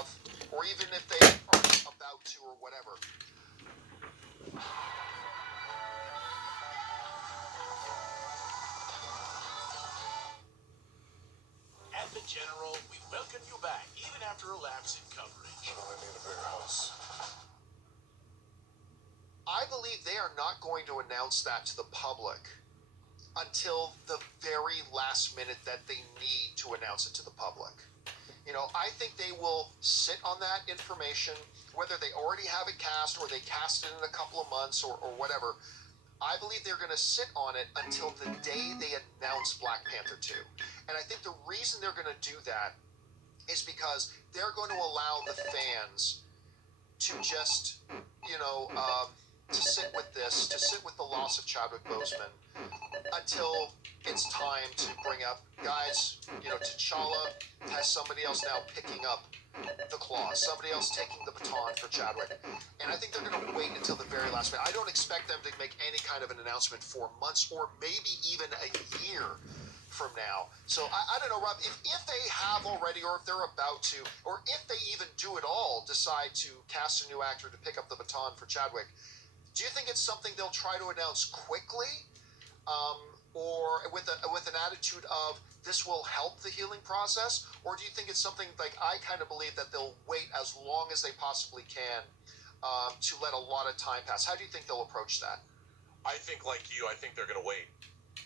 have, or even if they are about to or whatever. At the General, we welcome you back, even after a lapse in coverage. I need a bigger house. I believe they are not going to announce that to the public until the very last minute that they need to announce it to the public. You know, I think they will sit on that information, whether they already have it cast or they cast it in a couple of months or whatever. I believe they're going to sit on it until the day they announce Black Panther 2. And I think the reason they're going to do that is because they're going to allow the fans to just, to sit with this, to sit with the loss of Chadwick Boseman until it's time to bring up, guys, T'Challa has somebody else now picking up the claws, somebody else taking the baton for Chadwick. And I think they're going to wait until the very last minute. I don't expect them to make any kind of an announcement for months or maybe even a year from now. So I don't know, Rob, if they have already, or if they're about to, or if they even do it all, decide to cast a new actor to pick up the baton for Chadwick, do you think it's something they'll try to announce quickly, or with an attitude of this will help the healing process, or do you think it's something like I kind of believe that they'll wait as long as they possibly can to let a lot of time pass? How do you think they'll approach that? I think, like you, I think they're going to wait.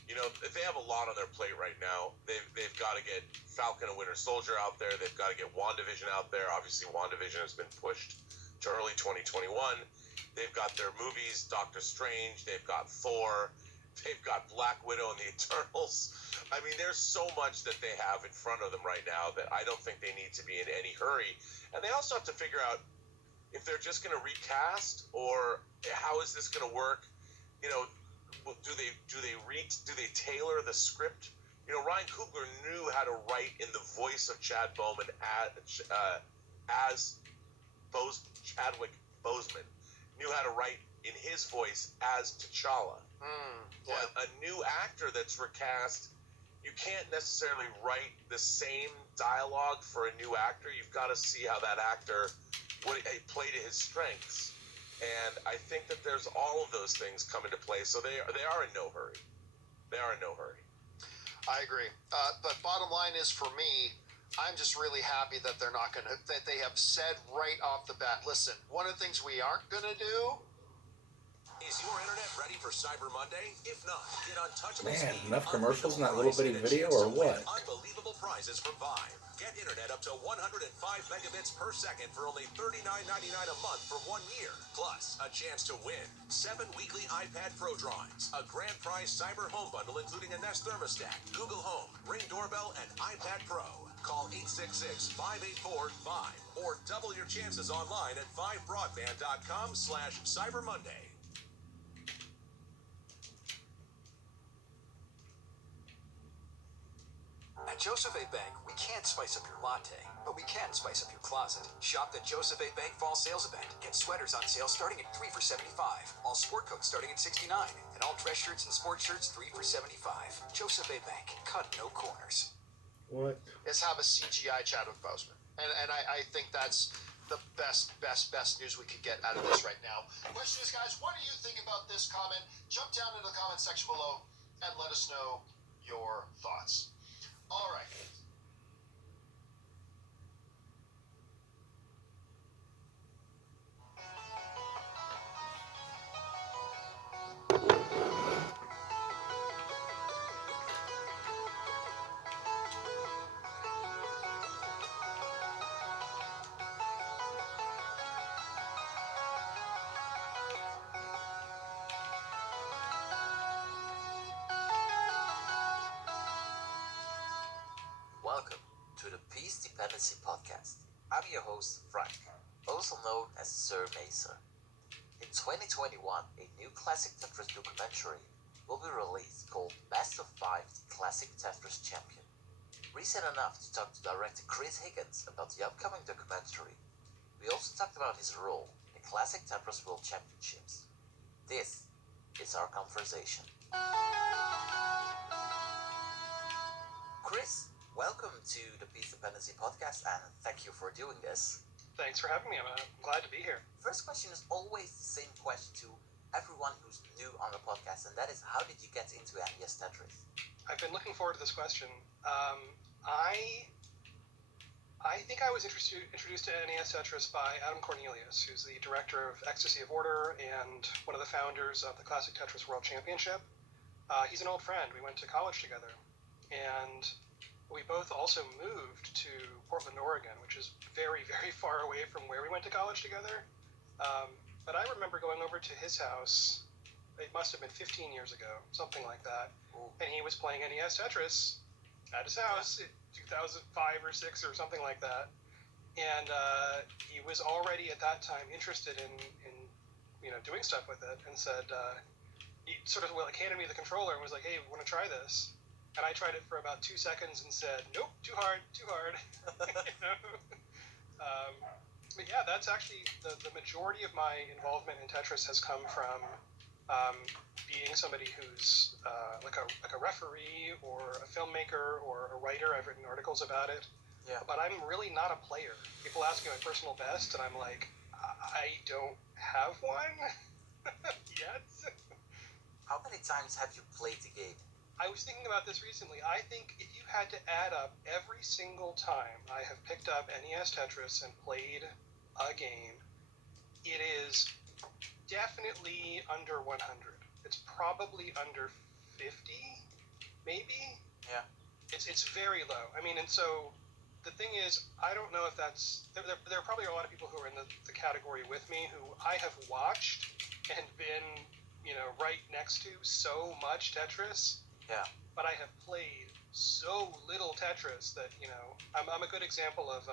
They have a lot on their plate right now. They've got to get Falcon and Winter Soldier out there. They've got to get WandaVision out there. Obviously, WandaVision has been pushed to early 2021. They've got their movies, Doctor Strange. They've got Thor. They've got Black Widow and the Eternals. I mean, there's so much that they have in front of them right now that I don't think they need to be in any hurry. And they also have to figure out if they're just going to recast, or how is this going to work? Do they tailor the script? Ryan Coogler knew how to write in the voice of Chad Bowman as Chadwick Boseman. Knew how to write in his voice as T'Challa. Yeah. But a new actor that's recast, you can't necessarily write the same dialogue for a new actor. You've got to see how that actor would play to his strengths. And I think that there's all of those things come into play. So they are in no hurry. They are in no hurry. I agree. But bottom line is, for me, I'm just really happy that that they have said right off the bat, listen, one of the things we aren't going to do. Is your internet ready for Cyber Monday? If not, get Untouchable Man, Speed, enough commercials in that little unbeatable bitty video, price, or and a chance what? to win unbelievable prizes from Vive. Get internet up to 105 megabits per second for only $39.99 a month for 1 year. Plus, a chance to win 7 weekly iPad Pro drawings, a grand prize cyber home bundle including a Nest thermostat, Google Home, Ring doorbell, and iPad Pro. Call 866-584-5 or double your chances online at 5broadband.com/Cyber Monday. At Joseph A. Bank, we can't spice up your latte, but we can spice up your closet. Shop the Joseph A. Bank Fall Sales Event. Get sweaters on sale starting at $3 for $75. All sport coats starting at $69. And all dress shirts and sport shirts $3 for $75. Joseph A. Bank. Cut no corners. What? Is have a CGI Chadwick Boseman. And I think that's the best news we could get out of this right now. Question is, guys, what do you think about this comment? Jump down in the comment section below and let us know your thoughts. All right. Welcome to the Peace Dependency Podcast. I'm your host, Frank, also known as Sir Macer. In 2021, a new classic Tetris documentary will be released called Best of 5 The Classic Tetris Champion. Recent enough to talk to director Chris Higgins about the upcoming documentary, we also talked about his role in the Classic Tetris World Championships. This is our conversation. Chris, welcome to the Peace Dependency Podcast, and thank you for doing this. Thanks for having me. I'm glad to be here. First question is always the same question to everyone who's new on the podcast, and that is, how did you get into Nbs Tetris? I've been looking forward to this question. I think I was introduced to NES Tetris by Adam Cornelius, who's the director of Ecstasy of Order and one of the founders of the Classic Tetris World Championship. He's an old friend. We went to college together. And we both also moved to Portland, Oregon, which is very, very far away from where we went to college together. But I remember going over to his house. It must have been 15 years ago, something like that. Ooh. And he was playing NES Tetris at his house in 2005 or 6 or something like that. And he was already at that time interested in doing stuff with it, and said, he sort of handed me the controller and was like, "Hey, want to try this?" And I tried it for about 2 seconds and said, "Nope, too hard." But yeah, that's actually the majority of my involvement in Tetris has come from being somebody who's like a referee or a filmmaker or a writer. I've written articles about it. Yeah. But I'm really not a player. People ask me my personal best, and I'm like, I don't have one yet. How many times have you played the game? I was thinking about this recently. I think if you had to add up every single time I have picked up NES Tetris and played a game, it is definitely under 100. It's probably under 50, maybe? Yeah. It's very low. I mean, and so the thing is, I don't know if that's... There are probably a lot of people who are in the category with me who I have watched and been, right next to so much Tetris. Yeah. But I have played so little Tetris that, I'm a good example of,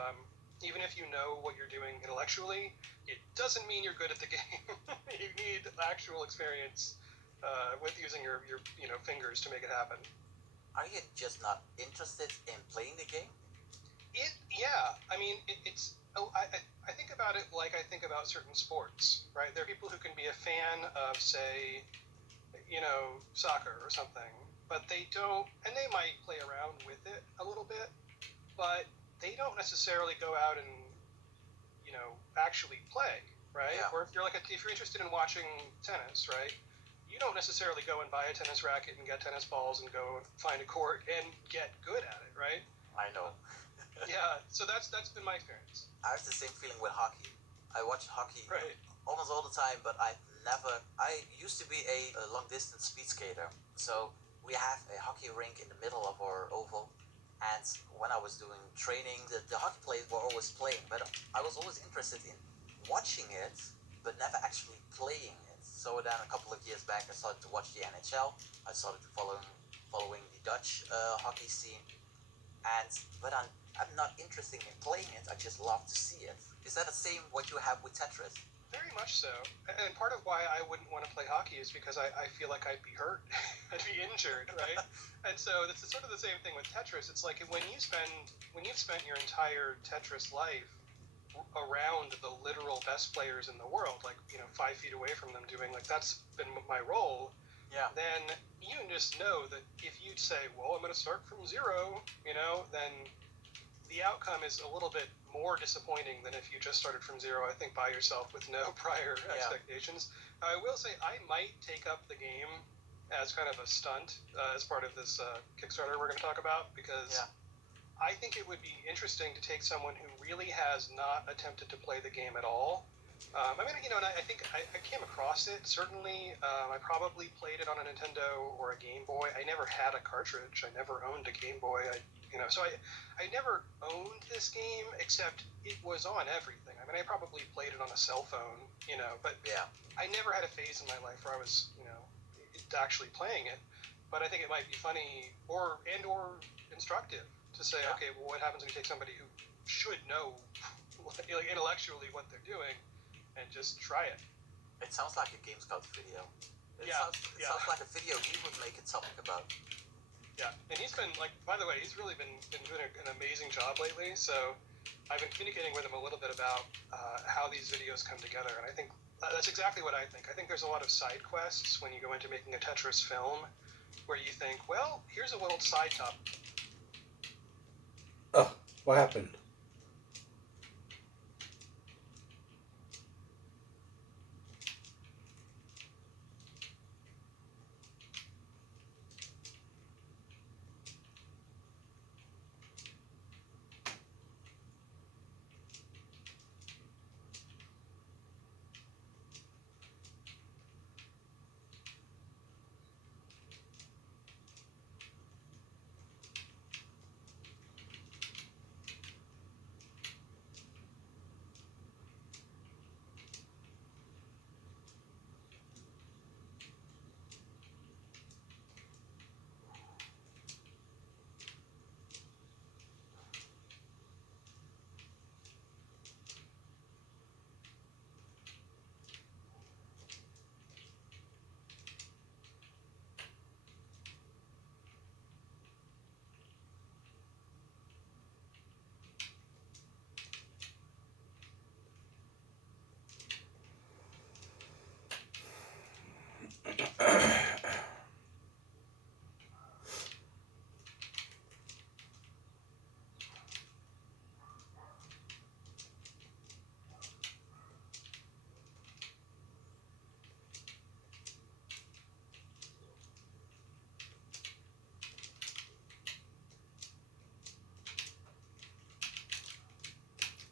even if you know what you're doing intellectually, it doesn't mean you're good at the game. You need actual experience with using your fingers to make it happen. Are you just not interested in playing the game? I mean, I think about it like I think about certain sports, right? There are people who can be a fan of, say, soccer or something, but they don't, and they might play around with it a little bit, but they don't necessarily go out and, actually play, right? Yeah. Or if you're interested in watching tennis, right? You don't necessarily go and buy a tennis racket and get tennis balls and go find a court and get good at it, right? I know. Yeah, so that's been my experience. I have the same feeling with hockey. I watch hockey Right. almost all the time, but I used to be a long distance speed skater. So we have a hockey rink in the middle of our oval. And when I was doing training, the hockey players were always playing, but I was always interested in watching it, but never actually playing it. So then a couple of years back, I started to watch the NHL. I started following the Dutch hockey scene. But I'm not interested in playing it. I just love to see it. Is that the same what you have with Tetris? Very much so. And part of why I wouldn't want to play hockey is because I feel like I'd be hurt. I'd be injured, right? And so it's sort of the same thing with Tetris. It's like when you've spent your entire Tetris life around the literal best players in the world, 5 feet away from them doing, that's been my role. Yeah. Then you just know that if you say, well, I'm going to start from zero, then the outcome is a little bit more disappointing than if you just started from zero, I think, by yourself with no prior expectations. Now, I will say I might take up the game as kind of a stunt as part of this Kickstarter we're going to talk about, because I think it would be interesting to take someone who really has not attempted to play the game at all. And I think I came across it, certainly. I probably played it on a Nintendo or a Game Boy. I never had a cartridge. I never owned a Game Boy. So I never owned this game, except it was on everything. I mean, I probably played it on a cell phone, but I never had a phase in my life where I was, actually playing it. But I think it might be funny or instructive to say, okay, well, what happens when you take somebody who should know, intellectually what they're doing, and just try it? It sounds like a Games Scout video. It sounds like a video he would make a topic about. Yeah, and he's been, by the way, he's really been doing an amazing job lately, so I've been communicating with him a little bit about how these videos come together, and I think that's exactly what I think. I think there's a lot of side quests when you go into making a Tetris film, where you think, well, here's a little side topic. What happened?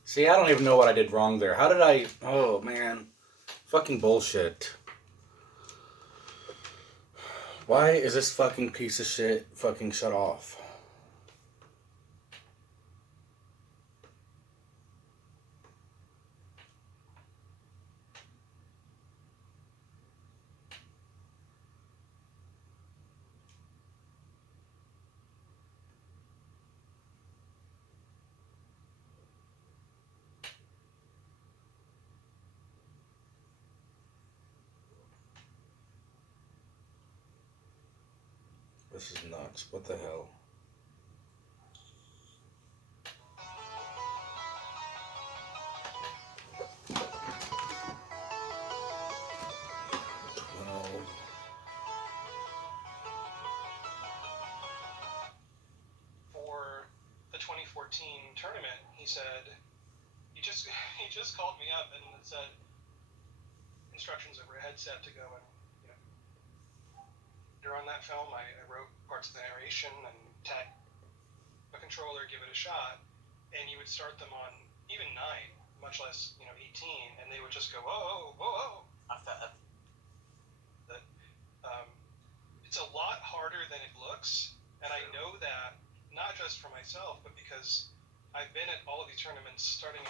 See, I don't even know what I did wrong there. How did I... Oh, man. Fucking bullshit. Why is this fucking piece of shit fucking shut off? This is nuts. What the hell? For the 2014 tournament, he said, he just called me up and said instructions over a headset to go and, during that film, I wrote parts of the narration and tagged a controller, give it a shot, and you would start them on even 9, much less 18, and they would just go whoa, whoa, whoa. That it's a lot harder than it looks, and I know that not just for myself, but because I've been at all of these tournaments starting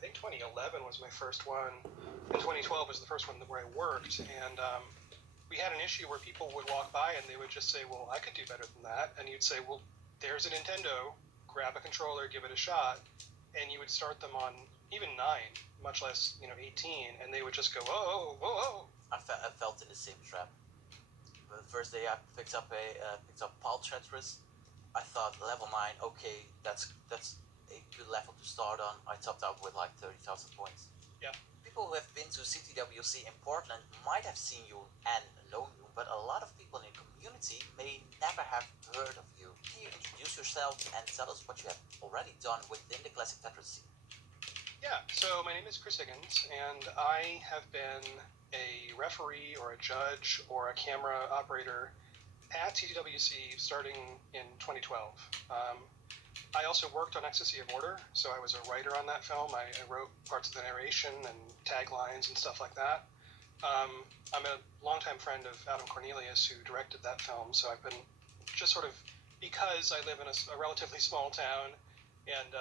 in 2011 was my first one, and 2012 was the first one where I worked, and we had an issue where people would walk by and they would just say, well, I could do better than that. And you'd say, well, there's a Nintendo, grab a controller, give it a shot. And you would start them on even 9, much less, 18. And they would just go, whoa, whoa, whoa. I felt in the same trap. The first day I picked up Untitled Tetris. I thought level 9, okay, that's a good level to start on. I topped out with like 30,000 points. Yeah. People who have been to CTWC in Portland might have seen you and known you, but a lot of people in the community may never have heard of you. Can you introduce yourself and tell us what you have already done within the classic Tetris scene? Yeah, so my name is Chris Higgins, and I have been a referee or a judge or a camera operator at CTWC starting in 2012. I also worked on Ecstasy of Order, so I was a writer on that film. I wrote parts of the narration and taglines and stuff like that. I'm a longtime friend of Adam Cornelius, who directed that film, so I've been just sort of, because I live in a relatively small town, and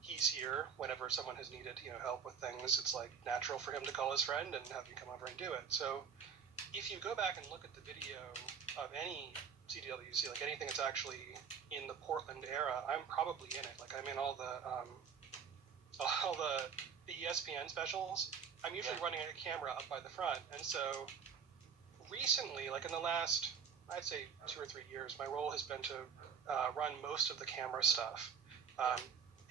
he's here whenever someone has needed help with things, it's like natural for him to call his friend and have you come over and do it. So if you go back and look at the video of any CTWC, like anything that's actually in the Portland era, I'm probably in it. Like I'm in all the ESPN specials. I'm usually running a camera up by the front, and so recently, like in the last, I'd say 2 or 3 years, my role has been to run most of the camera stuff.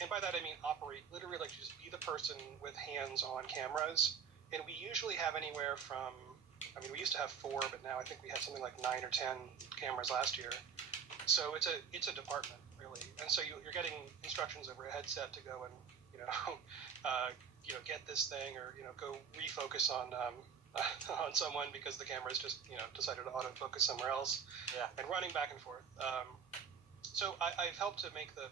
And by that I mean operate, literally like just be the person with hands on cameras. And we usually have anywhere from, we used to have 4, but now I think we have something like 9 or 10 cameras last year. So it's a department, really. and so you're getting instructions over a headset to go and get this thing, or go refocus on on someone because the camera's just decided to autofocus somewhere else, and running back and forth. So I've helped to make the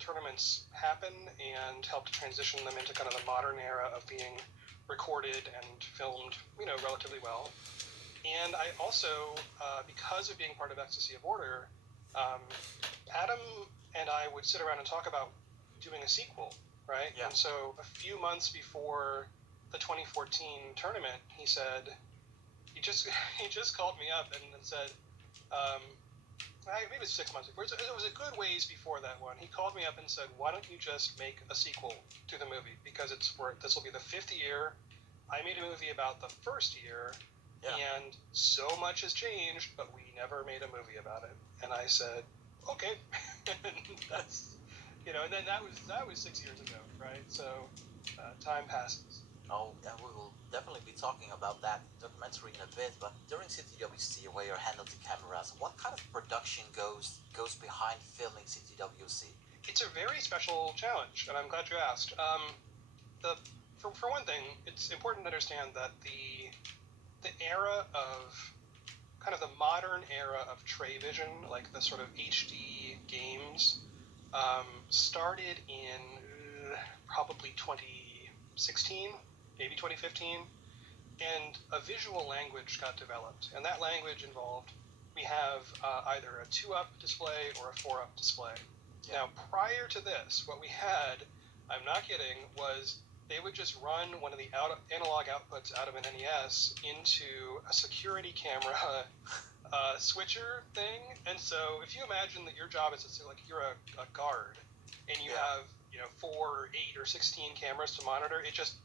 tournaments happen and helped to transition them into kind of the modern era of being recorded and filmed, relatively well. And I also, because of being part of Ecstasy of Order, Adam and I would sit around and talk about doing a sequel, right? Yeah. And so a few months before the 2014 tournament, he just called me up and said, maybe it was 6 months before. It was a good ways before that one. He called me up and said, "Why don't you just make a sequel to the movie? Because this will be the 5th year. I made a movie about the first year, and so much has changed, but we never made a movie about it." And I said, "Okay." That's and then that was 6 years ago, right? So time passes. Oh, and we will definitely be talking about that documentary in a bit, but during CTWC, where you handled the cameras, what kind of production goes behind filming CTWC? It's a very special challenge, and I'm glad you asked. For one thing, it's important to understand that the era of, kind of the modern era of Trevision, like the sort of HD games, started in probably 2016, maybe 2015, and a visual language got developed, and that language involved, we have either a 2-up display or a 4-up display. Now, prior to this, what we had, I'm not kidding, was they would just run one of the analog outputs out of an NES into a security camera switcher thing. And so if you imagine that your job is like you're a guard and you have 4 or 8 or 16 cameras to monitor, it just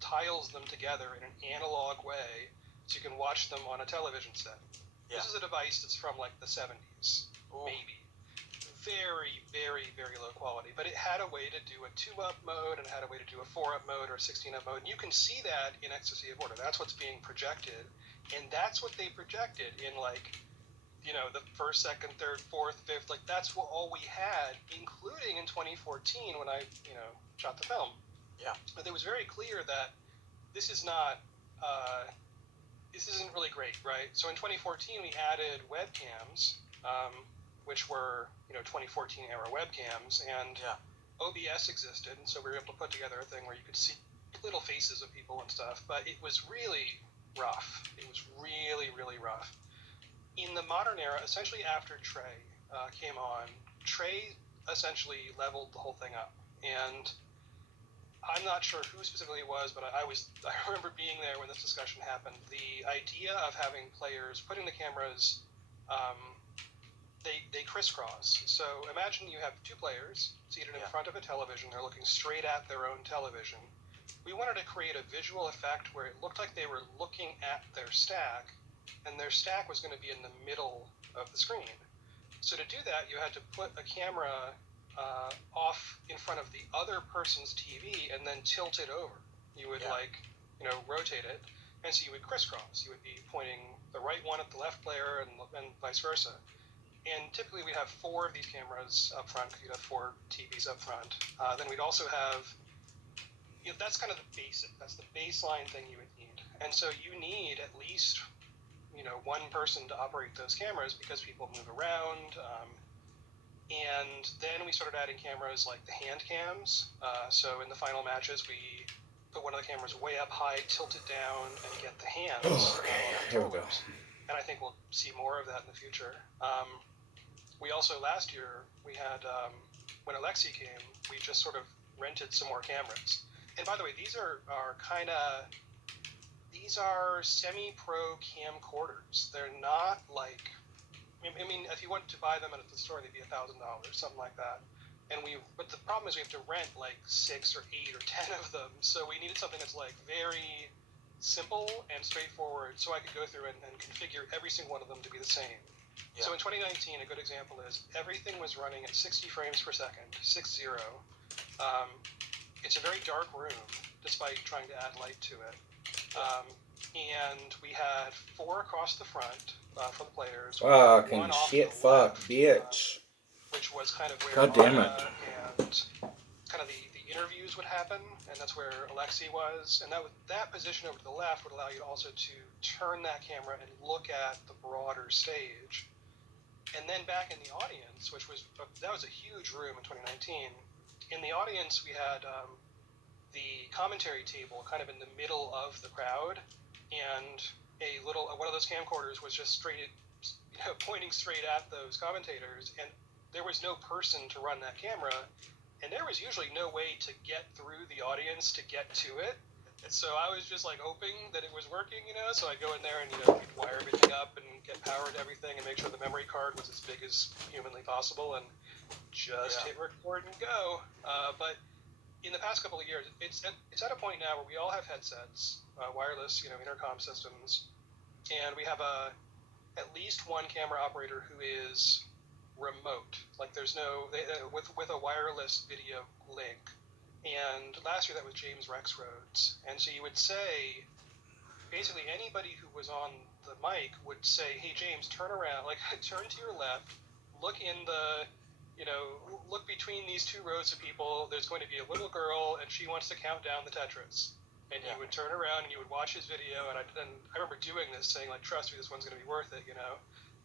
tiles them together in an analog way so you can watch them on a television set. This is a device that's from like the 70s, maybe. Very, very, very low quality, but it had a way to do a 2-up mode and had a way to do a 4-up mode or a 16-up mode, and you can see that in Ecstasy of Order. That's what's being projected, and that's what they projected in the 1st, 2nd, 3rd, 4th, 5th, like that's all we had, including in 2014 when I shot the film. But it was very clear that this isn't really great, right? So in 2014 we added webcams, which were 2014 era webcams, and OBS existed, and so we were able to put together a thing where you could see little faces of people and stuff, but it was really rough. It was really, really rough. In the modern era, essentially after Trey came on, Trey essentially leveled the whole thing up, and I'm not sure who specifically it was, but I remember being there when this discussion happened. The idea of having players putting the cameras they crisscross. So imagine you have 2 players seated in front of a television. They're looking straight at their own television. We wanted to create a visual effect where it looked like they were looking at their stack, and their stack was going to be in the middle of the screen. So to do that, you had to put a camera off in front of the other person's TV and then tilt it over. You would rotate it, and so you would crisscross. You would be pointing the right one at the left player and vice versa. And typically we'd have 4 of these cameras up front, because you'd have 4 TVs up front. Then we'd also have, that's kind of the basic, that's the baseline thing you would need. And so you need at least, 1 person to operate those cameras because people move around. And then we started adding cameras like the hand cams. So in the final matches, we put one of the cameras way up high, tilt it down, and get the hands. Oh, okay. Here we go. And I think we'll see more of that in the future. We also, last year, we had, when Alexi came, we just sort of rented some more cameras. And by the way, these are semi-pro camcorders. They're not like, I mean, if you went to buy them at the store, they'd be $1,000, something like that. But the problem is we have to rent like 6 or 8 or 10 of them. So we needed something that's like very simple and straightforward, so I could go through and configure every single one of them to be the same. So in 2019, a good example is everything was running at 60 frames per second, 60. It's a very dark room, despite trying to add light to it. And we had 4 across the front for the players. Fucking one off shit, to the fuck, left, bitch. which was kind of where God damn it. and kind of the interviews would happen, and that's where Alexi was. And that position over to the left would allow you also to turn that camera and look at the broader stage. And then back in the audience, that was a huge room in 2019. In the audience, we had the commentary table kind of in the middle of the crowd, and one of those camcorders was just pointing straight at those commentators, and there was no person to run that camera, and there was usually no way to get through the audience to get to it. So I was just like hoping that it was working, so I'd go in there and you'd wire everything up and get power to everything and make sure the memory card was as big as humanly possible and just hit record and go. But in the past couple of years, it's at a point now where we all have headsets, wireless, intercom systems, and we have at least one camera operator who is remote. Like there's no with a wireless video link. And last year that was James Rexroads. And so you would say, basically anybody who was on the mic would say, hey James, turn around, like turn to your left, look in the, look between these two rows of people, there's going to be a little girl and she wants to count down the Tetris. And you would turn around and you would watch his video, and I remember doing this, saying like, trust me, this one's going to be worth it,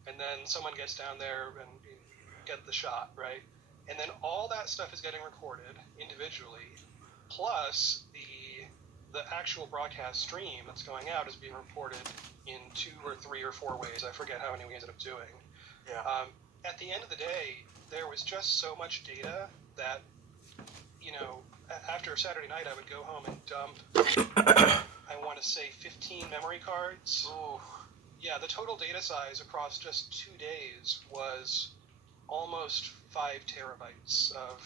And then someone gets down there and you get the shot, right? And then all that stuff is getting recorded individually, plus the actual broadcast stream that's going out is being reported in 2 or 3 or 4 ways. I forget how many we ended up doing. Yeah. At the end of the day, there was just so much data that, after Saturday night, I would go home and dump, I want to say 15 memory cards. Ooh. Yeah, the total data size across just 2 days was almost 5 terabytes of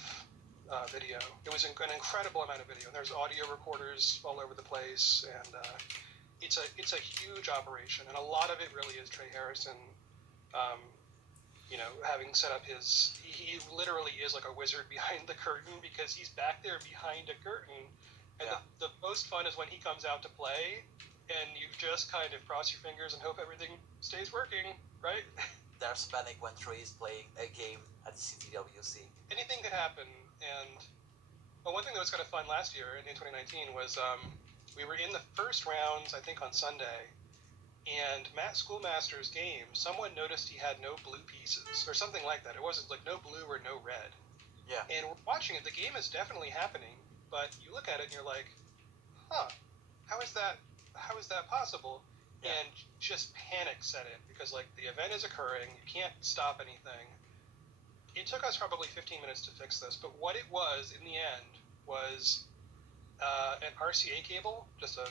video. It was an incredible amount of video. And there's audio recorders all over the place, and it's a huge operation. And a lot of it really is Trey Harrison, having set up he literally is like a wizard behind the curtain, because he's back there behind a curtain. And the most fun is when he comes out to play, and you just kind of cross your fingers and hope everything stays working, right? There's panic when Trey is playing a game at the CTWC. Anything could happen, and one thing that was kind of fun last year in 2019 was we were in the first rounds, I think on Sunday, and Matt Schoolmaster's game, someone noticed he had no blue pieces, or something like that. It wasn't like no blue or no red. Yeah. And we're watching it, the game is definitely happening, but you look at it and you're like, how is that possible? Yeah. And just panic set in, because like the event is occurring, you can't stop anything. It took us probably 15 minutes to fix this, but what it was in the end was an RCA cable, just a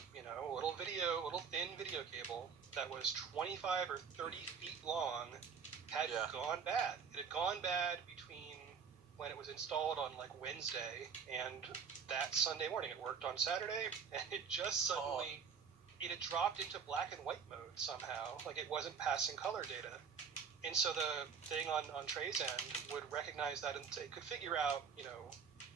little thin video cable that was 25 or 30 feet long, had gone bad. It had gone bad between when it was installed on like Wednesday and that Sunday morning. It worked on Saturday, and it just suddenly it had dropped into black and white mode somehow, like it wasn't passing color data. And so the thing on Trey's end would recognize that, and it could figure out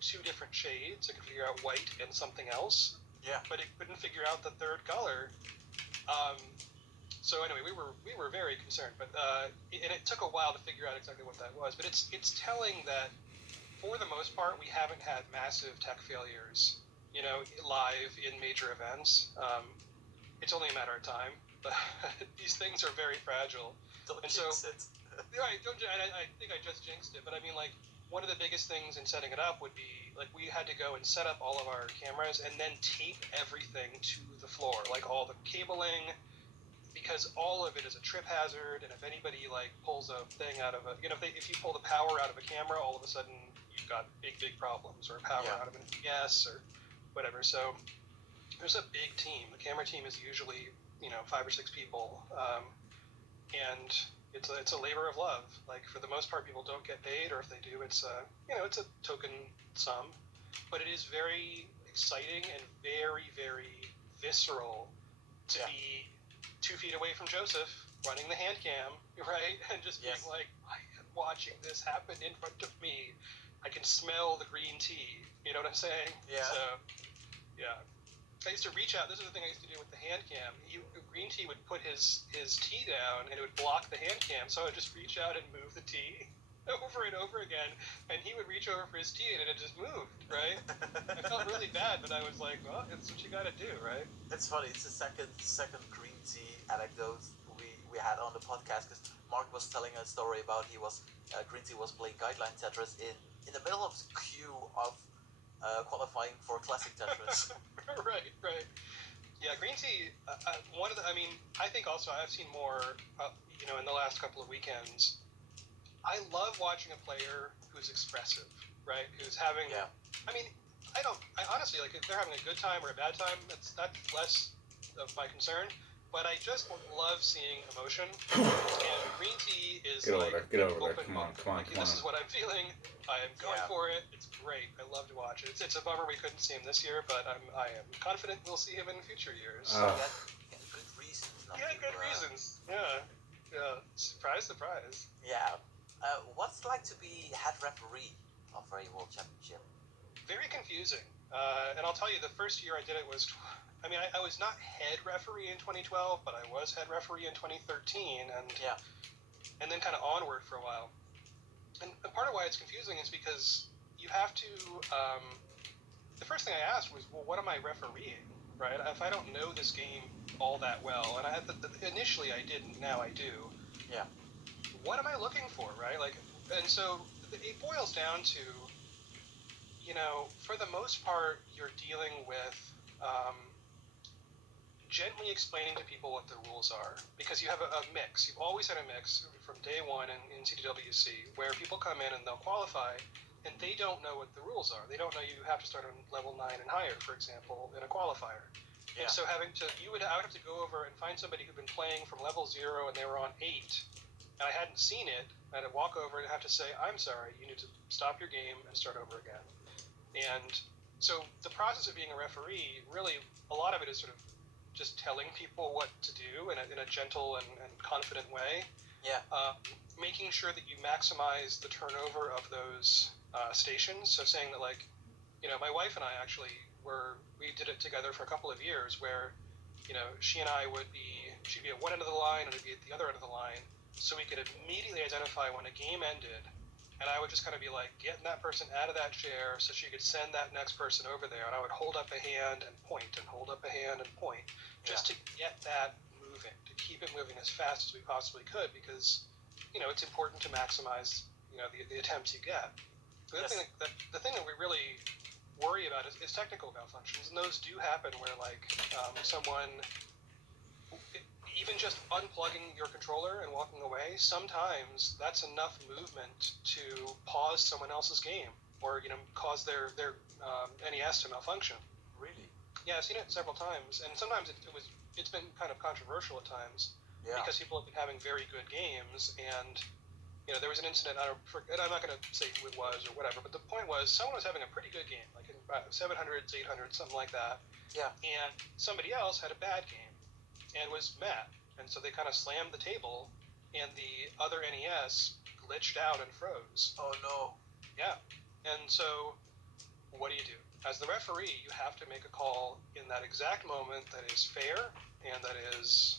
2 different shades. It could figure out white and something else. Yeah. But it couldn't figure out the third color. So anyway, we were very concerned, but and it took a while to figure out exactly what that was. But it's telling that for the most part we haven't had massive tech failures, live in major events. It's only a matter of time, but these things are very fragile. Don't and jinx it. Right, I think I just jinxed it, but I mean, like, one of the biggest things in setting it up would be, like, we had to go and set up all of our cameras and then tape everything to the floor, like all the cabling, because all of it is a trip hazard, and if anybody, like, pulls a thing out of if you pull the power out of a camera, all of a sudden you've got big problems, or power out of an ES or whatever. So there's a big team. The camera team is usually, 5 or 6 people, and it's a labor of love. Like, for the most part, people don't get paid, or if they do, it's a token sum. But it is very exciting and very, very visceral to be 2 feet away from Joseph, running the hand cam, right, and just being like, I am watching this happen in front of me. I can smell the green tea. You know what I'm saying? Yeah. So, yeah. I used to reach out. This is the thing I used to do with the hand cam. Green Tea would put his tea down, and it would block the hand cam. So I would just reach out and move the tea. over and over again, and he would reach over for his tea and it just moved, right? I felt really bad, but I was like, well, it's what you gotta do, right? It's funny. It's the second green tea anecdote we had on the podcast, because Mark was telling a story about green tea was playing Guideline Tetris in the middle of the queue of qualifying for Classic Tetris. Right. Yeah, green tea. I think also I've seen more, in the last couple of weekends. I love watching a player who's expressive, right? Who's having. Yeah. I honestly, like, if they're having a good time or a bad time, that's less of my concern. But I just love seeing emotion. And green tea is Get over there. Come on. This is what I'm feeling. I am going for it. It's great. I love to watch it. It's a bummer we couldn't see him this year, but I am confident we'll see him in future years. You got good reasons. Good reasons. Yeah. Surprise. Yeah. What's it like to be head referee of a World Championship? Very confusing. And I'll tell you, the first year I did it was... I was not head referee in 2012, but I was head referee in 2013, and then kind of onward for a while. And part of why it's confusing is because you have to... the first thing I asked was, well, what am I refereeing, right? If I don't know this game all that well, and initially I didn't, now I do. Yeah. What am I looking for, right? And so it boils down to, for the most part, you're dealing with... gently explaining to people what the rules are, because you have a mix. You've always had a mix from day one in CTWC, where people come in and they'll qualify, and they don't know what the rules are. They don't know you have to start on level 9 and higher, for example, in a qualifier. Yeah. And so I would have to go over and find somebody who'd been playing from level 0 and they were on 8, and I hadn't seen it. I'd walk over and have to say, I'm sorry, you need to stop your game and start over again. And so the process of being a referee, really, a lot of it is sort of just telling people what to do in a gentle and confident way. Yeah. Making sure that you maximize the turnover of those stations. So saying that, like, my wife and I actually we did it together for a couple of years where, she and I she'd be at one end of the line and I'd be at the other end of the line, so we could immediately identify when a game ended. And I would just kind of be like, getting that person out of that chair so she could send that next person over there. And I would hold up a hand and point, and hold up a hand and point, just to get that moving, to keep it moving as fast as we possibly could, because, it's important to maximize, the attempts you get. The thing that we really worry about is technical malfunctions, and those do happen where, like, someone... Even just unplugging your controller and walking away, sometimes that's enough movement to pause someone else's game, or cause their NES to malfunction. Really? Yeah, I've seen it several times, and sometimes it's been kind of controversial at times, because people have been having very good games, and there was an incident. I'm not going to say who it was or whatever, but the point was someone was having a pretty good game, like in 700s, 800s, something like that. Yeah. And somebody else had a bad game and was mad, and so they kind of slammed the table, and the other NES glitched out and froze. Oh no. Yeah. And so what do? As the referee, you have to make a call in that exact moment that is fair and that is,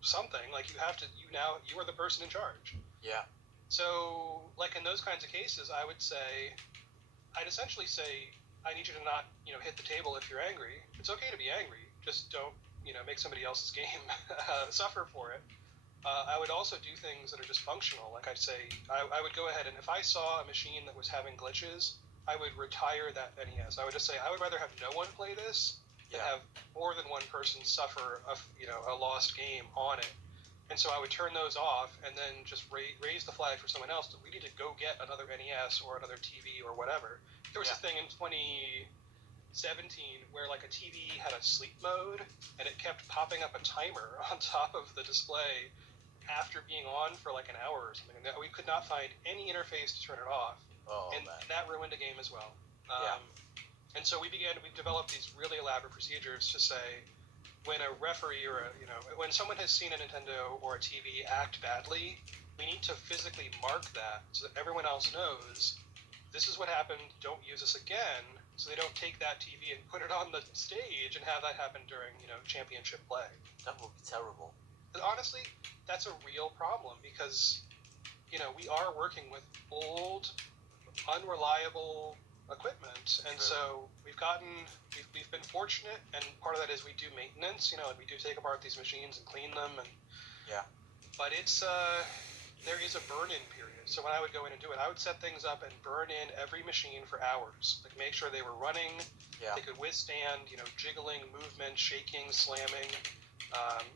something. Like, you are the person in charge. Yeah. So, like, in those kinds of cases, I'd essentially say, I need you to not, hit the table if you're angry. It's okay to be angry, just don't make somebody else's game suffer for it. I would also do things that are just functional. Like, I'd say, I would go ahead and if I saw a machine that was having glitches, I would retire that NES. I would just say, I would rather have no one play this than have more than one person suffer a lost game on it. And so I would turn those off and then just raise the flag for someone else that we need to go get another NES or another TV or whatever. There was a thing in 2017 where, like, a TV had a sleep mode, and it kept popping up a timer on top of the display after being on for like an hour or something. And we could not find any interface to turn it off. Oh, and man. that ruined a game as well. And so we developed these really elaborate procedures to say, when a referee or when someone has seen a Nintendo or a TV act badly, we need to physically mark that so that everyone else knows this is what happened, don't use this again, so they don't take that TV and put it on the stage and have that happen during, championship play. That would be terrible. But honestly, that's a real problem, because we are working with old, unreliable equipment, and so we've been fortunate, and part of that is we do maintenance, and we do take apart these machines and clean them, and but it's there is a burn-in period. So when I would go in and do it, I would set things up and burn in every machine for hours, like make sure they were running, they could withstand, jiggling, movement, shaking, slamming.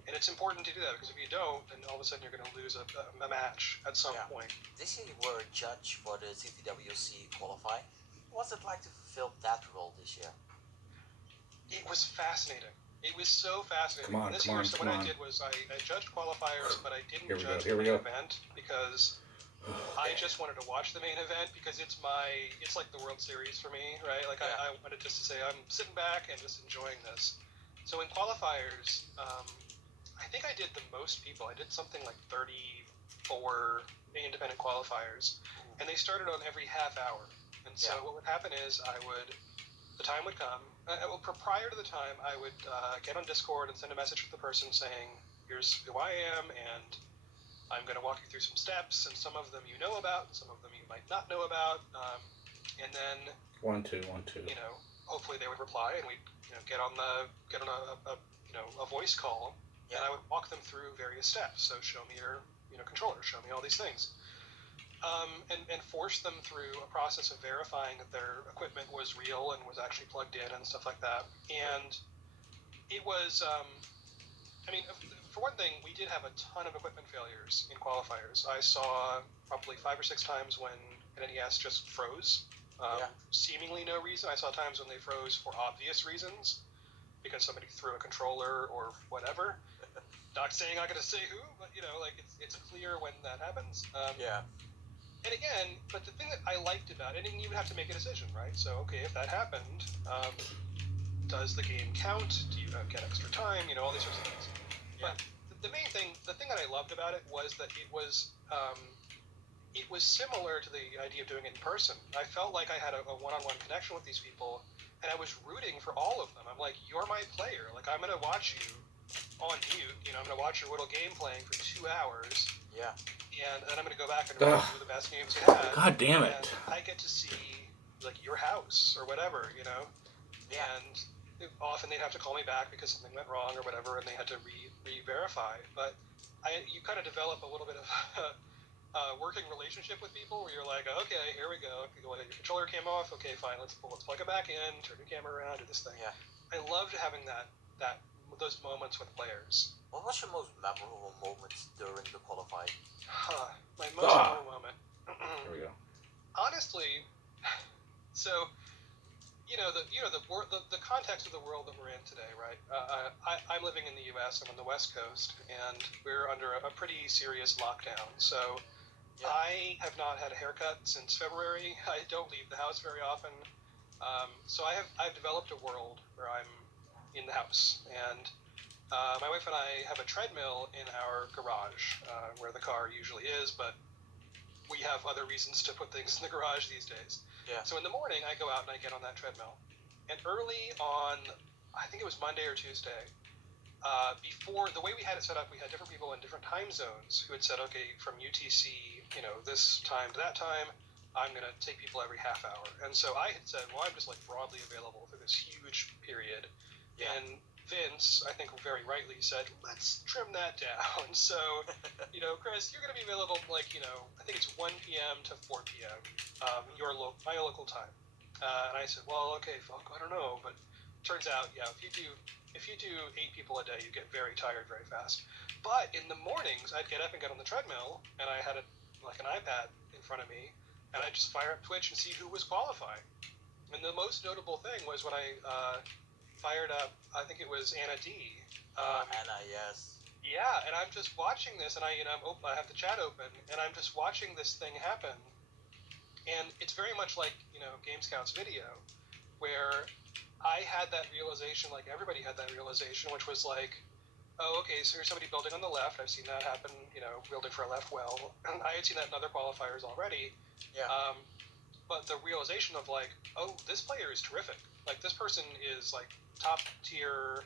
And it's important to do that, because if you don't, then all of a sudden you're going to lose a match at some point. This year you were a judge for the CTWC Qualify. What was it like to fulfill that role this year? It was fascinating. It was so fascinating. Come on. I did was I judged qualifiers, but I didn't judge the Here we main go. event, because I just wanted to watch the main event, because it's like the World Series for me, right? Like I wanted just to say I'm sitting back and just enjoying this. So in qualifiers, I think I did the most people. I did something like 34 independent qualifiers, and they started on every half hour. And so what would happen is the time would come. Prior to the time, I would get on Discord and send a message to the person saying, here's who I am, and I'm going to walk you through some steps, and some of them you know about, and some of them you might not know about. And then 1, 2. Hopefully they would reply, and we'd get on a voice call, and I would walk them through various steps. So show me your controller, show me all these things. And force them through a process of verifying that their equipment was real and was actually plugged in and stuff like that. And it was, for one thing, we did have a ton of equipment failures in qualifiers. I saw probably 5 or 6 times when an NES just froze. Seemingly no reason. I saw times when they froze for obvious reasons, because somebody threw a controller or whatever. Not saying I'm going to say who, but it's clear when that happens. And again, but the thing that I liked about it, and you would have to make a decision, right? So, okay, if that happened, does the game count? Do you get extra time? All these sorts of things. But the main thing, the thing that I loved about it was that it was similar to the idea of doing it in person. I felt like I had a one-on-one connection with these people, and I was rooting for all of them. I'm like, you're my player. Like, I'm going to watch you on mute. I'm going to watch your little game playing for 2 hours. And then I'm going to go back and review the best games you had. God damn it. And I get to see, like, your house or whatever, And often they'd have to call me back because something went wrong or whatever, and they had to re-verify. But you kind of develop a little bit of a working relationship with people where you're like, okay, here we go. Your controller came off. Okay, fine. Let's plug it back in. Turn your camera around. Do this thing. I loved having those moments with players. What was your most memorable moments during the qualifying? My most memorable moment. Here we go. Honestly, so the context of the world that we're in today, right? I'm living in the U.S. I'm on the West Coast, and we're under a pretty serious lockdown. So I have not had a haircut since February. I don't leave the house very often. So I've developed a world where I'm in the house, and my wife and I have a treadmill in our garage where the car usually is, but we have other reasons to put things in the garage these days. So in the morning, I go out and I get on that treadmill. And early on, I think it was Monday or Tuesday, before, the way we had it set up, we had different people in different time zones who had said, okay, from UTC, this time to that time, I'm going to take people every half hour. And so I had said, well, I'm just like broadly available through this huge period. And Vince, I think very rightly, said, let's trim that down. So, Chris, you're going to be available like, I think it's 1 p.m. to 4 p.m. My local time. And I said, well, okay, fuck, I don't know. But turns out, if you do 8 people a day, you get very tired very fast. But in the mornings, I'd get up and get on the treadmill, and I had an iPad in front of me, and I'd just fire up Twitch and see who was qualifying. And the most notable thing was when I fired up, I think it was Anna D. Anna, yes. Yeah, and I'm just watching this, and I have the chat open, and I'm just watching this thing happen. And it's very much like, Game Scout's video, where I had that realization, like everybody had that realization, which was like, oh, okay, so here's somebody building on the left. I've seen that happen, building for a left well. And I had seen that in other qualifiers already. But the realization of like, oh, this player is terrific. Like, this person is like top tier,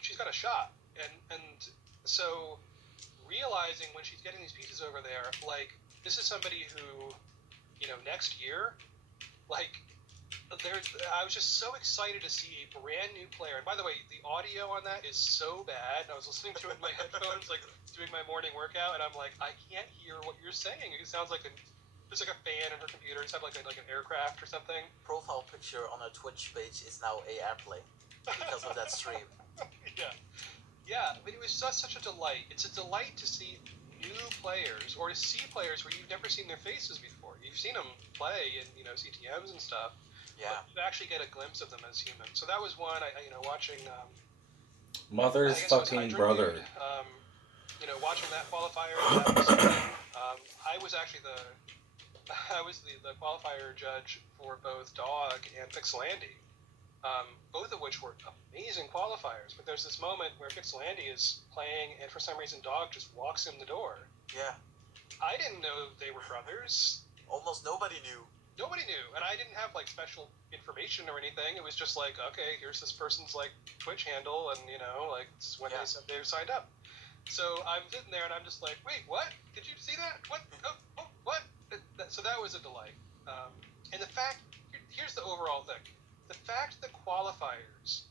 she's got a shot. And so realizing when she's getting these pieces over there, like, this is somebody who, next year, like, I was just so excited to see a brand new player. And by the way, the audio on that is so bad. I was listening to it in my headphones, like, doing my morning workout, and I'm like, I can't hear what you're saying. It sounds like there's like a fan in her computer. It sounds like an aircraft or something. Profile picture on her Twitch page is now a airplane because of that stream. Yeah, but it was just such a delight. It's a delight to see new players, or to see players where you've never seen their faces before. You've seen them play in, CTMs and stuff. Yeah. But you actually get a glimpse of them as humans. So that was one, watching... Mother's fucking brother. Watching that qualifier, that was, I was actually the qualifier judge for both Dog and Pixelandy. Both of which were amazing qualifiers. But there's this moment where Pixelandy is playing, and for some reason Dog just walks in the door. Yeah. I didn't know they were brothers. Almost nobody knew. Nobody knew, and I didn't have, like, special information or anything. It was just like, okay, here's this person's, like, Twitch handle, and, it's when they said they signed up. So I'm sitting there, and I'm just like, wait, what? Did you see that? What? Oh, what? So that was a delight. And the fact, here's the overall thing. The fact that qualifiers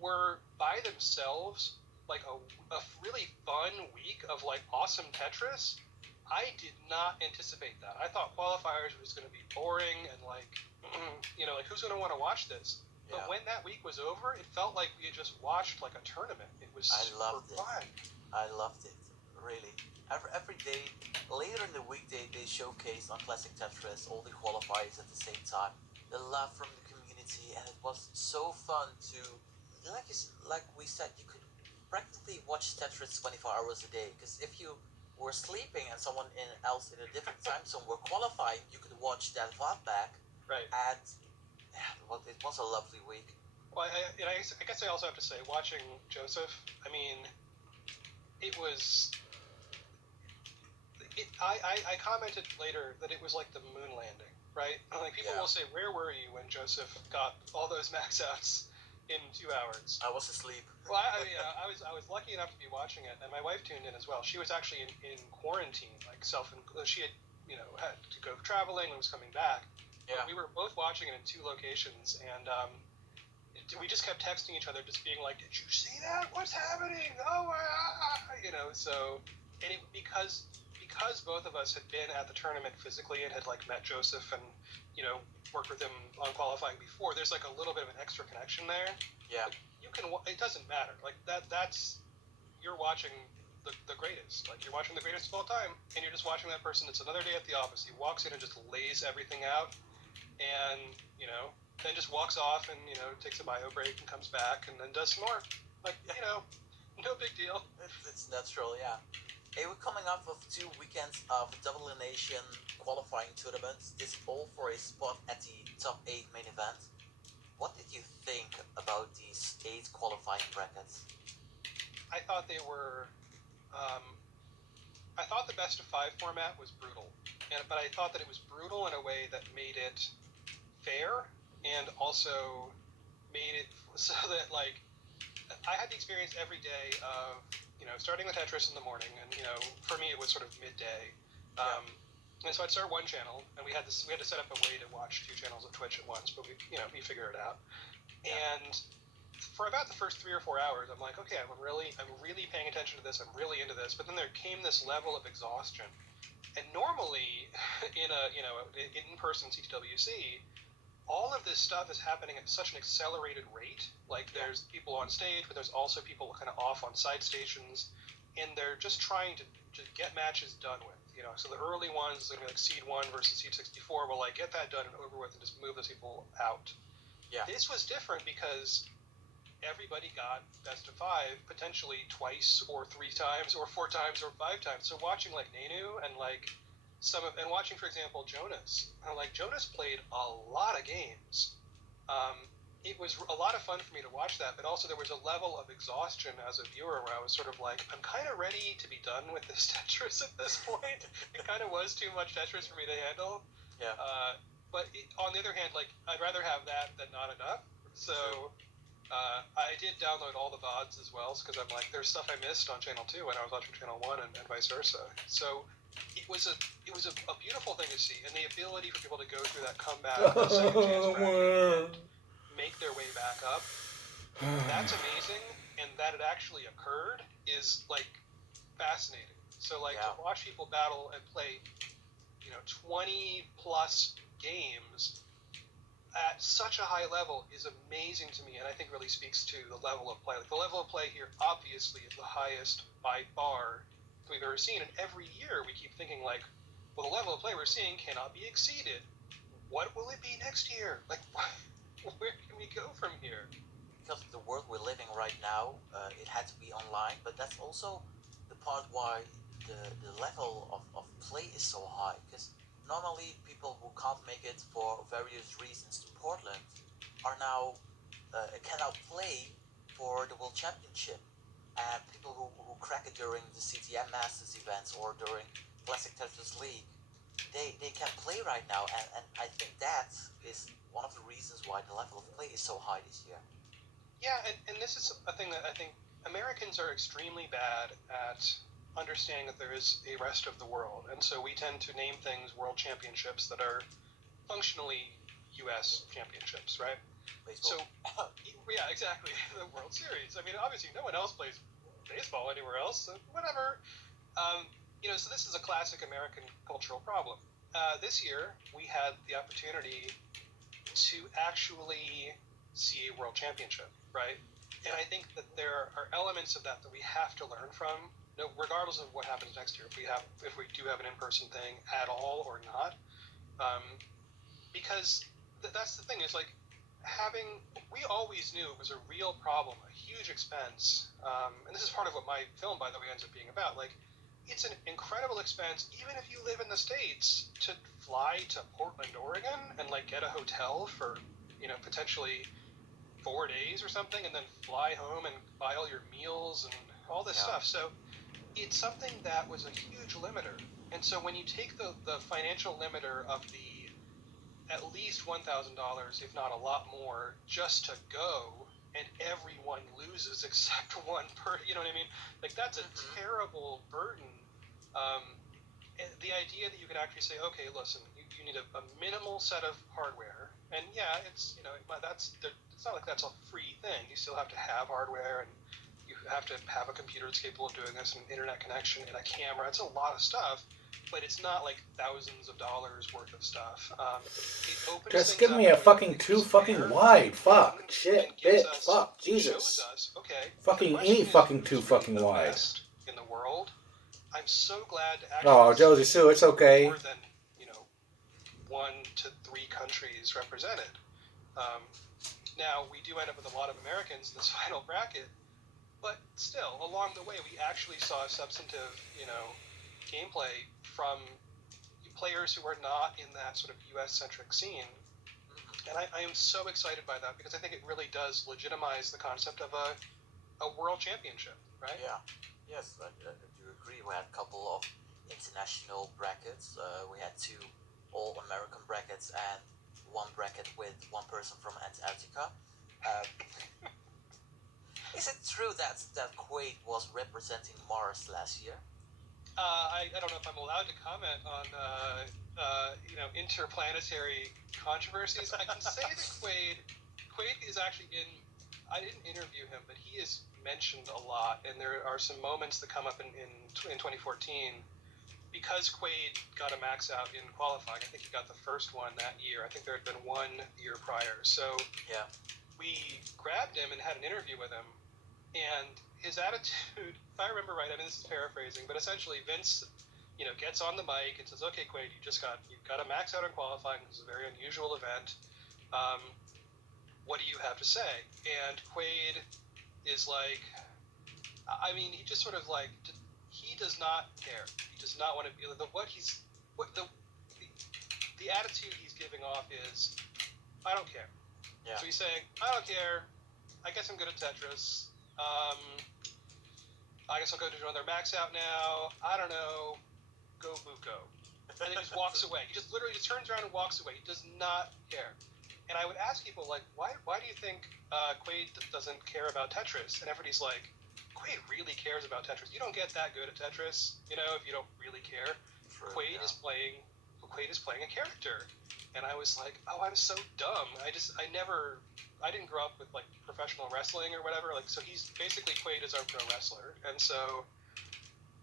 were, by themselves, like, a really fun week of, like, awesome Tetris, I did not anticipate that. I thought qualifiers was going to be boring and, like, like, who's going to want to watch this? Yeah. But when that week was over, it felt like we had just watched, like, a tournament. It was super fun. I loved it, really. Every day, later in the week, they showcased on Classic Tetris all the qualifiers at the same time. The love from the community, and it was so fun to, like we said, you could practically watch Tetris 24 hours a day, because if you were sleeping and someone else in a different time zone were qualifying, you could watch that VOD back. Right. And it was a lovely week. Well, I guess I also have to say, watching Joseph, I mean, it was... I commented later that it was like the moon landing, right? Like, people will say, where were you when Joseph got all those max outs in 2 hours? I was asleep. Well, I was lucky enough to be watching it, and my wife tuned in as well. She was actually in quarantine, like she had had to go traveling and was coming back. Yeah. We were both watching it in 2 locations, and we just kept texting each other, just being like, "Did you see that? What's happening? Oh my!" So, and because both of us had been at the tournament physically and had, like, met Joseph and worked with him on qualifying before, there's, like, a little bit of an extra connection there. Yeah. It doesn't matter. Like, that's you're watching the greatest. Like, you're watching the greatest of all time, and you're just watching that person. It's another day at the office. He walks in and just lays everything out, and then just walks off and takes a bio break and comes back and then does some more. Like, no big deal. It's natural, yeah. Hey, we're coming off of 2 weekends of Double Elimination qualifying tournaments. This all for a spot at the top 8 main event. What did you think about these 8 qualifying brackets? I thought they were. I thought the best of 5 format was brutal, but I thought that it was brutal in a way that made it fair, and also made it so that, like, I had the experience every day of starting the Tetris in the morning, and for me it was sort of midday. And so I'd start one channel, and we had to set up a way to watch 2 channels of Twitch at once, but we figured it out. And for about the first 3 or 4 hours, I'm like, okay, I'm really paying attention to this. I'm really into this. But then there came this level of exhaustion. And normally, in a in-person CTWC, all of this stuff is happening at such an accelerated rate. Like, there's people on stage, but there's also people kind of off on side stations, and they're just trying to get matches done with. So the early ones, like Seed 1 versus Seed 64, will, like, get that done and over with and just move those people out. Yeah. This was different because everybody got best of 5 potentially twice or 3 times or 4 times or 5 times. So watching, like, Nenu and, like, and watching, for example, Jonas. Jonas played a lot of games. It was a lot of fun for me to watch that, but also there was a level of exhaustion as a viewer where I was sort of like, I'm kind of ready to be done with this Tetris at this point. It kind of was too much Tetris for me to handle. Yeah. But on the other hand, like, I'd rather have that than not enough. So I did download all the VODs as well, because I'm like, there's stuff I missed on Channel 2 when I was watching Channel 1 and vice versa. So it was a beautiful thing to see, and the ability for people to go through that comeback, the second chance bracket, and make their way back up, that's amazing, and that it actually occurred is, like, fascinating. So, like, to watch people battle and play, 20-plus games at such a high level is amazing to me, and I think really speaks to the level of play. Like, the level of play here obviously is the highest by far we've ever seen, and every year we keep thinking, like, well, the level of play we're seeing cannot be exceeded. What will it be next year? Like, where can we go from here? Because of the world we're living right now, it had to be online, but that's also the part why the level of play is so high, because normally people who can't make it for various reasons to Portland are now can now play for the World Championship, and people who crack it during the CTM Masters events or during Classic Tetris League, they can play right now, and I think that is one of the reasons why the level of play is so high this year. Yeah, and this is a thing that I think Americans are extremely bad at understanding that there is a rest of the world, and so we tend to name things World Championships that are functionally U.S. championships, right? Baseball. So, yeah, exactly, the World Series. I mean, obviously, no one else plays baseball anywhere else, so whatever. So this is a classic American cultural problem. This year, we had the opportunity to actually see a World Championship, right? And I think that there are elements of that we have to learn from, regardless of what happens next year, if we do have an in-person thing at all or not, because that's the thing, is like we always knew it was a real problem, a huge expense, and this is part of what my film, by the way, ends up being about. Like, it's an incredible expense, even if you live in the States, to fly to Portland, Oregon, and like get a hotel for potentially 4 days or something, and then fly home and buy all your meals and all this stuff. So it's something that was a huge limiter. And so when you take the financial limiter of the at least $1,000, if not a lot more, just to go, and everyone loses except one you know what I mean? Like, that's a terrible burden. And the idea that you could actually say, okay, listen, you need a minimal set of hardware, and it's it's not like that's a free thing. You still have to have hardware, and you have to have a computer that's capable of doing this, and an internet connection, and a camera. It's a lot of stuff, but it's not like thousands of dollars worth of stuff. It opens Just things give up me a in fucking that's 2 fair, fucking wide. Fuck. and Shit. gives Bitch. us- Fuck. shows Jesus. us, okay, Fucking the question any is, fucking 2 who's really fucking the wide. best in the world. I'm so glad to actually Oh, Josie see Sue, it's okay. more than 1 to 3 countries represented. Now we do end up with a lot of Americans in this final bracket, but still, along the way, we actually saw substantive, gameplay from players who are not in that sort of U.S.-centric scene. And I am so excited by that, because I think it really does legitimize the concept of a world championship, right? Yeah. Yes, I do agree. We had a couple of international brackets. We had 2 all-American brackets and 1 bracket with 1 person from Antarctica. Is it true that Quaid was representing Mars last year? I don't know if I'm allowed to comment on interplanetary controversies. I can say that Quaid is actually I didn't interview him, but he is mentioned a lot, and there are some moments that come up in 2014, because Quaid got a max out in qualifying. I think he got the first one that year. I think there had been 1 year prior. So we grabbed him and had an interview with him, and his attitude, if I remember right, I mean, this is paraphrasing, but essentially Vince, gets on the mic and says, okay, Quaid, you've got a max out in qualifying. This is a very unusual event. What do you have to say? And Quaid is like, I mean, he just sort of like, he does not care. He does not want to be, the attitude he's giving off is, I don't care. Yeah. So he's saying, I don't care. I guess I'm good at Tetris. I guess I'll go do another max out now. I don't know. Go Buko. And then he just walks away. He just literally just turns around and walks away. He does not care. And I would ask people, like, why do you think Quaid doesn't care about Tetris? And everybody's like, Quaid really cares about Tetris. You don't get that good at Tetris, if you don't really care. True, Quaid is playing a character. And I was like, oh, I'm so dumb. I didn't grow up with, like, professional wrestling or whatever. Like, so he's basically, Quaid is our pro wrestler. And so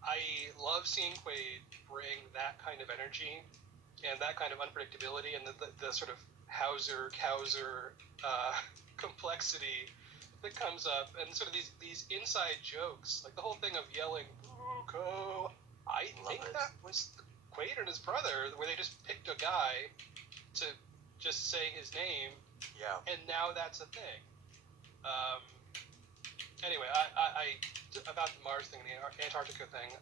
I love seeing Quaid bring that kind of energy and that kind of unpredictability and the sort of Hauser-Cowser complexity that comes up, and sort of these inside jokes, like the whole thing of yelling "Buko." I think that was Quaid and his brother, where they just picked a guy to just say his name, and now that's a thing. Anyway, I about the Mars thing, the Antarctica thing.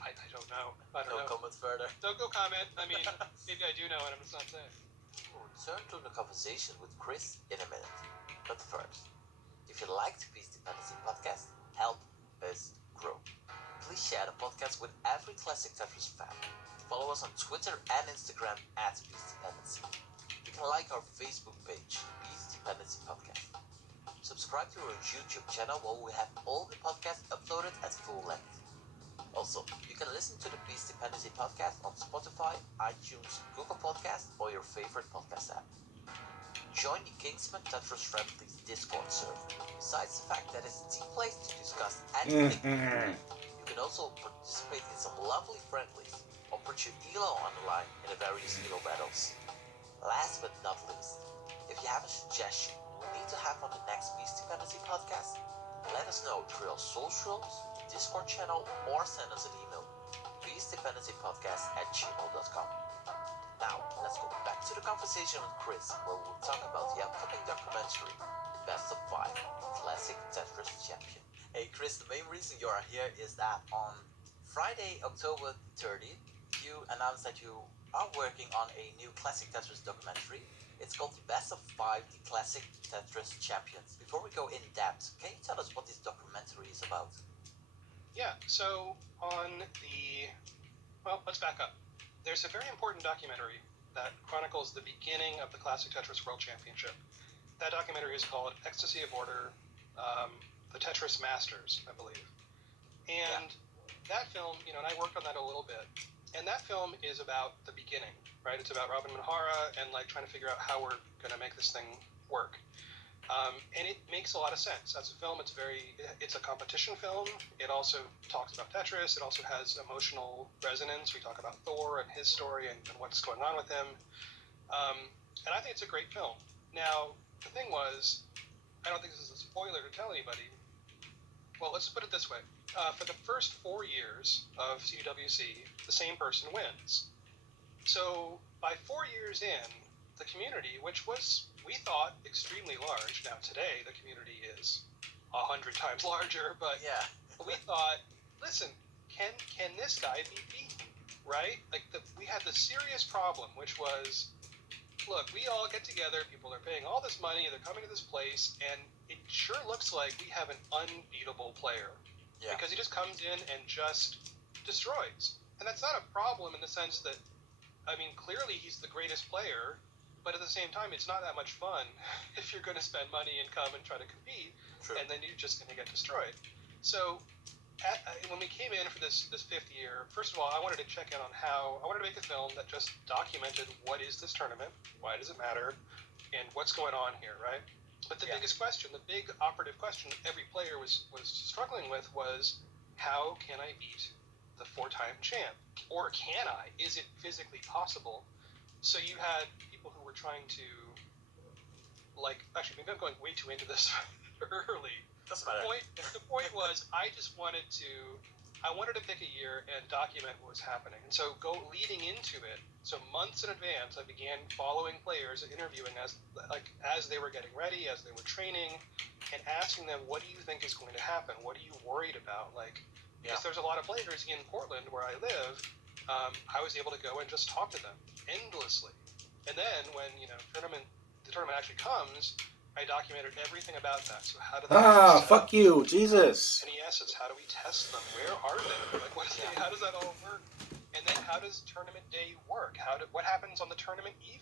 I don't know. No comment further. Don't go comment. I mean, maybe I do know and I'm just not saying. We'll return to the conversation with Chris in a minute. But first, if you like the Peace Dependency podcast, help us grow. Please share the podcast with every Classic Tetris fan. Follow us on Twitter and Instagram at Peace Dependency. You can like our Facebook page, Peace Dependency Podcast. Subscribe to our YouTube channel where we have all the podcasts uploaded at full length. Also, you can listen to the Peace Dependency Podcast on Spotify, iTunes, Google Podcasts, or your favorite podcast app. Join the Kingsman Tetris Friendly's Discord server. Besides the fact that it's the place to discuss anything, you can also participate in some lovely friendlies or put your ELO on the line in the various ELO battles. Last but not least, if you have a suggestion we need to have on the next Peace Dependency Podcast, let us know through our socials, Discord channel, or send us an email, peacedependencypodcast@gmail.com. Now, let's go back to the conversation with Chris, where we'll talk about the upcoming documentary, Best of 5, Classic Tetris Champion. Hey Chris, the main reason you are here is that on Friday, October 30th, you announced that you are working on a new Classic Tetris documentary. It's called The Best of 5, the Classic Tetris Champions. Before we go in depth, can you tell us what this documentary is about? Yeah, so let's back up. There's a very important documentary that chronicles the beginning of the Classic Tetris World Championship. That documentary is called Ecstasy of Order, the Tetris Masters, I believe. And that film, and I worked on that a little bit, and that film is about the beginning, right? It's about Robin Mihara and, like, trying to figure out how we're going to make this thing work. And it makes a lot of sense. As a film, it's a competition film. It also talks about Tetris. It also has emotional resonance. We talk about Thor and his story and what's going on with him. And I think it's a great film. Now, the thing was, I don't think this is a spoiler to tell anybody. Well, let's put it this way. For the first 4 years of CWC, the same person wins. So by 4 years in, the community, which was, we thought, extremely large. Now today, the community is 100 times larger, but we thought, listen, can this guy be beaten, right? Like, we had the serious problem, which was, look, we all get together, people are paying all this money, they're coming to this place, and it sure looks like we have an unbeatable player. Yeah. Because he just comes in and just destroys. And that's not a problem in the sense that, I mean, clearly he's the greatest player, but at the same time, it's not that much fun if you're going to spend money and come and try to compete, and then you're just going to get destroyed. So when we came in for this fifth year, first of all, I wanted to check in on I wanted to make a film that just documented what is this tournament, why does it matter, and what's going on here, right? But the biggest question, the big operative question every player was struggling with was, how can I beat the 4-time champ? Or can I? Is it physically possible? So you had people who were trying to, actually, maybe I'm going way too into this early. Doesn't matter. The point was, I wanted to pick a year and document what was happening. And so leading into it, so months in advance, I began following players and interviewing as they were getting ready, as they were training, and asking them, what do you think is going to happen? What are you worried about? Because there's a lot of players in Portland where I live. I was able to go and just talk to them endlessly. And then when the tournament actually comes, I documented everything about that. So how do they fuck you, Jesus. NESs, how do we test them? Where are they? How does that all work? And then how does tournament day work? What happens on the tournament eve?